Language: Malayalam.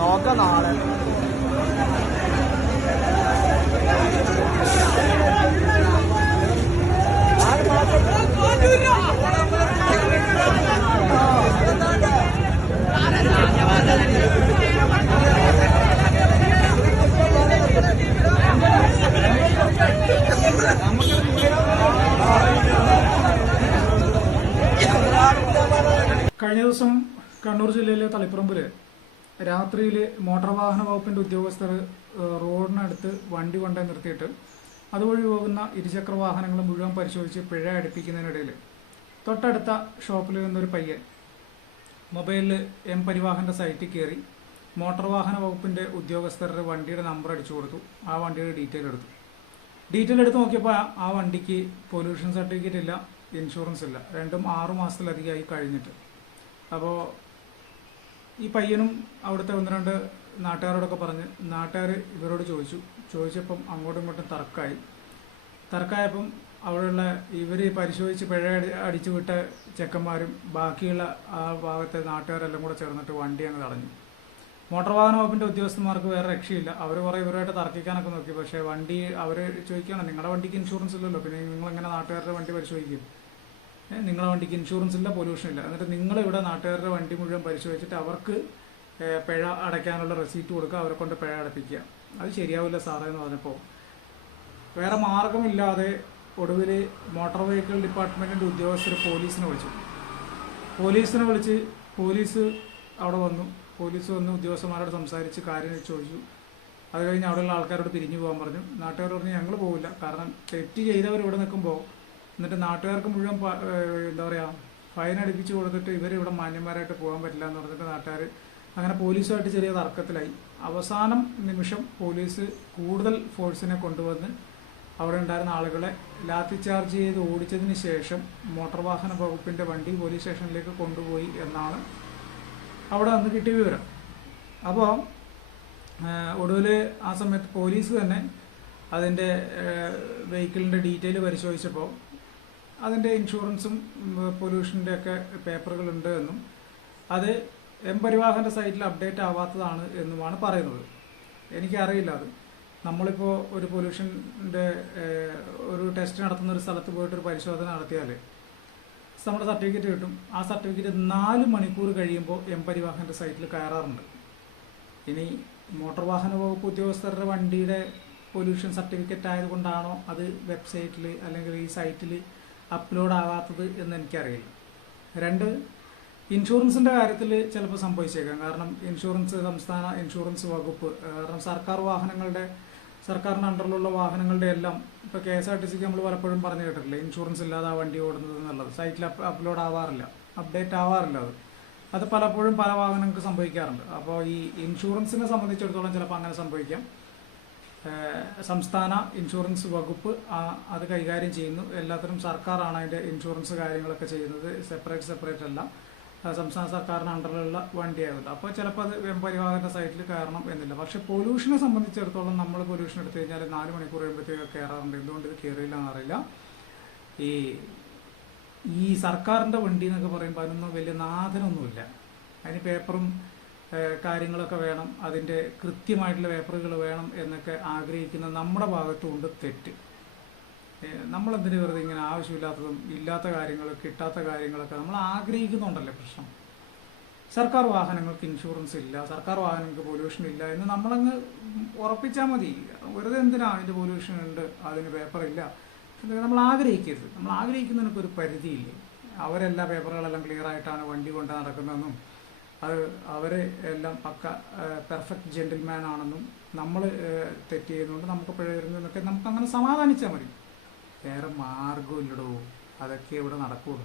നോക്കാം നാളെ. കഴിഞ്ഞ ദിവസം കണ്ണൂർ ജില്ലയിലെ തളിപ്പറമ്പിൽ രാത്രിയിൽ മോട്ടോർ വാഹന വകുപ്പിന്റെ ഉദ്യോഗസ്ഥർ റോഡിനടുത്ത് വണ്ടി കൊണ്ടുപോയി നിർത്തിയിട്ട് അതുവഴി പോകുന്ന ഇരുചക്ര വാഹനങ്ങൾ മുഴുവൻ പരിശോധിച്ച് പിഴ അടുപ്പിക്കുന്നതിനിടയിൽ തൊട്ടടുത്ത ഷോപ്പിൽ നിന്നൊരു പയ്യൻ മൊബൈലിൽ എം പരിവാഹന്റെ സൈറ്റിൽ കയറി മോട്ടോർ വാഹന വകുപ്പിന്റെ ഉദ്യോഗസ്ഥരുടെ വണ്ടിയുടെ നമ്പർ അടിച്ചു കൊടുത്തു. ആ വണ്ടിയുടെ ഡീറ്റെയിൽ എടുത്ത് നോക്കിയപ്പോൾ ആ വണ്ടിക്ക് പൊല്യൂഷൻ സർട്ടിഫിക്കറ്റ് ഇല്ല, ഇൻഷുറൻസ് ഇല്ല. രണ്ടും 6 മാസത്തിലധികമായി കഴിഞ്ഞിട്ട്. അപ്പോൾ ഈ പയ്യനും അവിടുത്തെ 1-2 നാട്ടുകാരോടൊക്കെ പറഞ്ഞ് നാട്ടുകാർ ഇവരോട് ചോദിച്ചപ്പം അങ്ങോട്ടും ഇങ്ങോട്ടും തർക്കമായപ്പം അവിടെയുള്ള ഇവർ പരിശോധിച്ച് പിഴ അടിച്ചു വിട്ട ചെക്കന്മാരും ബാക്കിയുള്ള ആ ഭാഗത്തെ നാട്ടുകാരെല്ലാം കൂടെ ചേർന്നിട്ട് വണ്ടി അങ്ങ് തടഞ്ഞു. മോട്ടോർ വാഹന വകുപ്പിന്റെ ഉദ്യോഗസ്ഥന്മാർക്ക് വേറെ രക്ഷയില്ല. അവർ കുറേ ഇവരുമായിട്ട് തർക്കിക്കാനൊക്കെ നോക്കി. പക്ഷേ വണ്ടി അവർ ചോദിക്കുകയാണ്, നിങ്ങളുടെ വണ്ടിക്ക് ഇൻഷുറൻസ് ഇല്ലല്ലോ, പിന്നെ നിങ്ങളെങ്ങനെ നാട്ടുകാരുടെ വണ്ടി പരിശോധിക്കും? നിങ്ങളുടെ വണ്ടിക്ക് ഇൻഷുറൻസ് ഇല്ല, പൊല്യൂഷൻ ഇല്ല. എന്നിട്ട് നിങ്ങളിവിടെ നാട്ടുകാരുടെ വണ്ടി മുഴുവൻ പരിശോധിച്ചിട്ട് അവർക്ക് പിഴ അടയ്ക്കാനുള്ള റെസീറ്റ് കൊടുക്കുക, അവരെ കൊണ്ട് പിഴ അടപ്പിക്കുക. അത് ശരിയാവില്ല സാറേ എന്ന് പറഞ്ഞപ്പോൾ വേറെ മാർഗമില്ലാതെ ഒടുവിൽ മോട്ടോർ വെഹിക്കിൾ ഡിപ്പാർട്ട്മെന്റിന്റെ ഉദ്യോഗസ്ഥർ പോലീസിനെ വിളിച്ച് പോലീസ് അവിടെ വന്നു. പോലീസ് വന്ന് ഉദ്യോഗസ്ഥന്മാരോട് സംസാരിച്ച് കാര്യം ചോദിച്ചു. അത് കഴിഞ്ഞ് അവിടെയുള്ള ആൾക്കാരോട് പിരിഞ്ഞു പോകാൻ പറഞ്ഞു. നാട്ടുകാർ പറഞ്ഞു ഞങ്ങൾ പോകില്ല, കാരണം തെറ്റ് ചെയ്തവർ ഇവിടെ നിൽക്കുമ്പോൾ എന്നിട്ട് നാട്ടുകാർക്ക് മുഴുവൻ എന്താ പറയുക ഫൈൻ അടിപ്പിച്ച് കൊടുത്തിട്ട് ഇവരിവിടെ മാന്യന്മാരായിട്ട് പോകാൻ പറ്റില്ല എന്ന് പറഞ്ഞിട്ട് നാട്ടുകാർ അങ്ങനെ പോലീസുമായിട്ട് ചെറിയ തർക്കത്തിലായി. അവസാനം നിമിഷം പോലീസ് കൂടുതൽ ഫോഴ്സിനെ കൊണ്ടുവന്ന് അവിടെ ഉണ്ടായിരുന്ന ആളുകളെ ലാത്തി ചാർജ് ചെയ്ത് ഓടിച്ചതിന് ശേഷം മോട്ടോർ വാഹന വകുപ്പിന്റെ വണ്ടി പോലീസ് സ്റ്റേഷനിലേക്ക് കൊണ്ടുപോയി എന്നാണ് അവിടെ നിന്ന് കിട്ടിയ വിവരം. അപ്പോൾ ഒടുവിൽ ആ സമയത്ത് പോലീസ് തന്നെ അതിൻ്റെ വെഹിക്കിളിൻ്റെ ഡീറ്റെയിൽ പരിശോധിച്ചപ്പോൾ അതിൻ്റെ ഇൻഷുറൻസും പൊല്യൂഷൻ്റെ ഒക്കെ പേപ്പറുകളുണ്ട് എന്നും അത് എം പരിവാഹൻ്റെ സൈറ്റിൽ അപ്ഡേറ്റ് ആവാത്തതാണ് എന്നുമാണ് പറയുന്നത്. എനിക്കറിയില്ല അത്. നമ്മളിപ്പോൾ ഒരു പൊല്യൂഷൻ്റെ ഒരു ടെസ്റ്റ് നടത്തുന്ന ഒരു സ്ഥലത്ത് പോയിട്ടൊരു പരിശോധന നടത്തിയാൽ നമ്മുടെ സർട്ടിഫിക്കറ്റ് കിട്ടും. ആ സർട്ടിഫിക്കറ്റ് 4 മണിക്കൂർ കഴിയുമ്പോൾ എം പരിവാഹന്റെ സൈറ്റിൽ കയറാറുണ്ട്. ഇനി മോട്ടോർ വാഹന വകുപ്പ് ഉദ്യോഗസ്ഥരുടെ വണ്ടിയുടെ പൊല്യൂഷൻ സർട്ടിഫിക്കറ്റ് ആയതുകൊണ്ടാണോ അത് വെബ്സൈറ്റിൽ അല്ലെങ്കിൽ ഈ സൈറ്റിൽ അപ്ലോഡ് ആകാത്തത് എന്ന് എനിക്കറിയില്ല. 2, ഇൻഷുറൻസിന്റെ കാര്യത്തിൽ ചിലപ്പോൾ സംഭവിച്ചേക്കാം. കാരണം സംസ്ഥാന ഇൻഷുറൻസ് വകുപ്പ്, കാരണം സർക്കാരിന്റെ അണ്ടറിലുള്ള വാഹനങ്ങളുടെ എല്ലാം ഇപ്പോൾ KSRTCക്ക് നമ്മൾ പലപ്പോഴും പറഞ്ഞു കേട്ടിട്ടില്ല ഇൻഷുറൻസ് ഇല്ലാതെ ആ വണ്ടി ഓടുന്നത് എന്നുള്ളത്. സൈറ്റിൽ അപ്ലോഡ് ആവാറില്ല, അപ്ഡേറ്റ് ആവാറില്ല. അത് പലപ്പോഴും പല വാഹനങ്ങൾക്ക് സംഭവിക്കാറുണ്ട്. അപ്പോൾ ഈ ഇൻഷുറൻസിനെ സംബന്ധിച്ചിടത്തോളം ചിലപ്പോൾ അങ്ങനെ സംഭവിക്കാം. സംസ്ഥാന ഇൻഷുറൻസ് വകുപ്പ് അത് കൈകാര്യം ചെയ്യുന്നു. എല്ലാത്തിനും സർക്കാരാണ് അതിൻ്റെ ഇൻഷുറൻസ് കാര്യങ്ങളൊക്കെ ചെയ്യുന്നത്. സെപ്പറേറ്റ് അല്ല, സംസ്ഥാന സർക്കാരിന് അണ്ടറിലുള്ള വണ്ടിയായതുകൊണ്ട്. അപ്പോൾ ചിലപ്പോൾ അത് പരിവാഹന്റെ സൈറ്റിൽ കയറണം എന്നില്ല. പക്ഷെ പൊല്യൂഷനെ സംബന്ധിച്ചിടത്തോളം നമ്മൾ പൊല്യൂഷൻ എടുത്തു കഴിഞ്ഞാൽ 4 മണിക്കൂർ കഴിയുമ്പോഴത്തേക്ക് കയറാറുണ്ട്. എന്തുകൊണ്ട് ഇത് കയറിയില്ല എന്നറിയില്ല. ഈ സർക്കാരിൻ്റെ വണ്ടി എന്നൊക്കെ പറയുമ്പോൾ അതിനൊന്നും വലിയ നാഥനൊന്നുമില്ല. അതിന് പേപ്പറും കാര്യങ്ങളൊക്കെ വേണം, അതിൻ്റെ കൃത്യമായിട്ടുള്ള പേപ്പറുകൾ വേണം എന്നൊക്കെ ആഗ്രഹിക്കുന്ന നമ്മുടെ ഭാഗത്തുകൊണ്ട് തെറ്റ്. നമ്മളെന്തിനു വെറുതെ ഇങ്ങനെ ആവശ്യമില്ലാത്തതും ഇല്ലാത്ത കാര്യങ്ങൾ കിട്ടാത്ത കാര്യങ്ങളൊക്കെ നമ്മൾ ആഗ്രഹിക്കുന്നുണ്ടല്ലേ പ്രശ്നം. സർക്കാർ വാഹനങ്ങൾക്ക് ഇൻഷുറൻസ് ഇല്ല, സർക്കാർ വാഹനങ്ങൾക്ക് പൊല്യൂഷൻ ഇല്ല എന്ന് നമ്മളങ്ങ് ഉറപ്പിച്ചാൽ മതി. വെറുതെ എന്തിനാ അതിൻ്റെ പൊല്യൂഷൻ ഉണ്ട്, അതിന് പേപ്പറില്ല നമ്മൾ ആഗ്രഹിക്കരുത്. നമ്മൾ ആഗ്രഹിക്കുന്നതിനൊക്കെ ഒരു പരിധിയില്ലേ. അവരെല്ലാ പേപ്പറുകളെല്ലാം ക്ലിയർ ആയിട്ടാണ് വണ്ടി കൊണ്ട് നടക്കുന്നതെന്നും അത് അവരെ എല്ലാം പക്ക പെർഫെക്റ്റ് ജെന്റിൽമാൻ ആണെന്നും നമ്മൾ തെറ്റ് ചെയ്യുന്നുണ്ട് നമുക്ക് പിഴ വരുന്നതെന്നൊക്കെ നമുക്ക് അങ്ങനെ സമാധാനിച്ചാൽ മതി. വേറെ മാർഗമില്ലടോ, അതൊക്കെ ഇവിടെ നടക്കുള്ളൂ.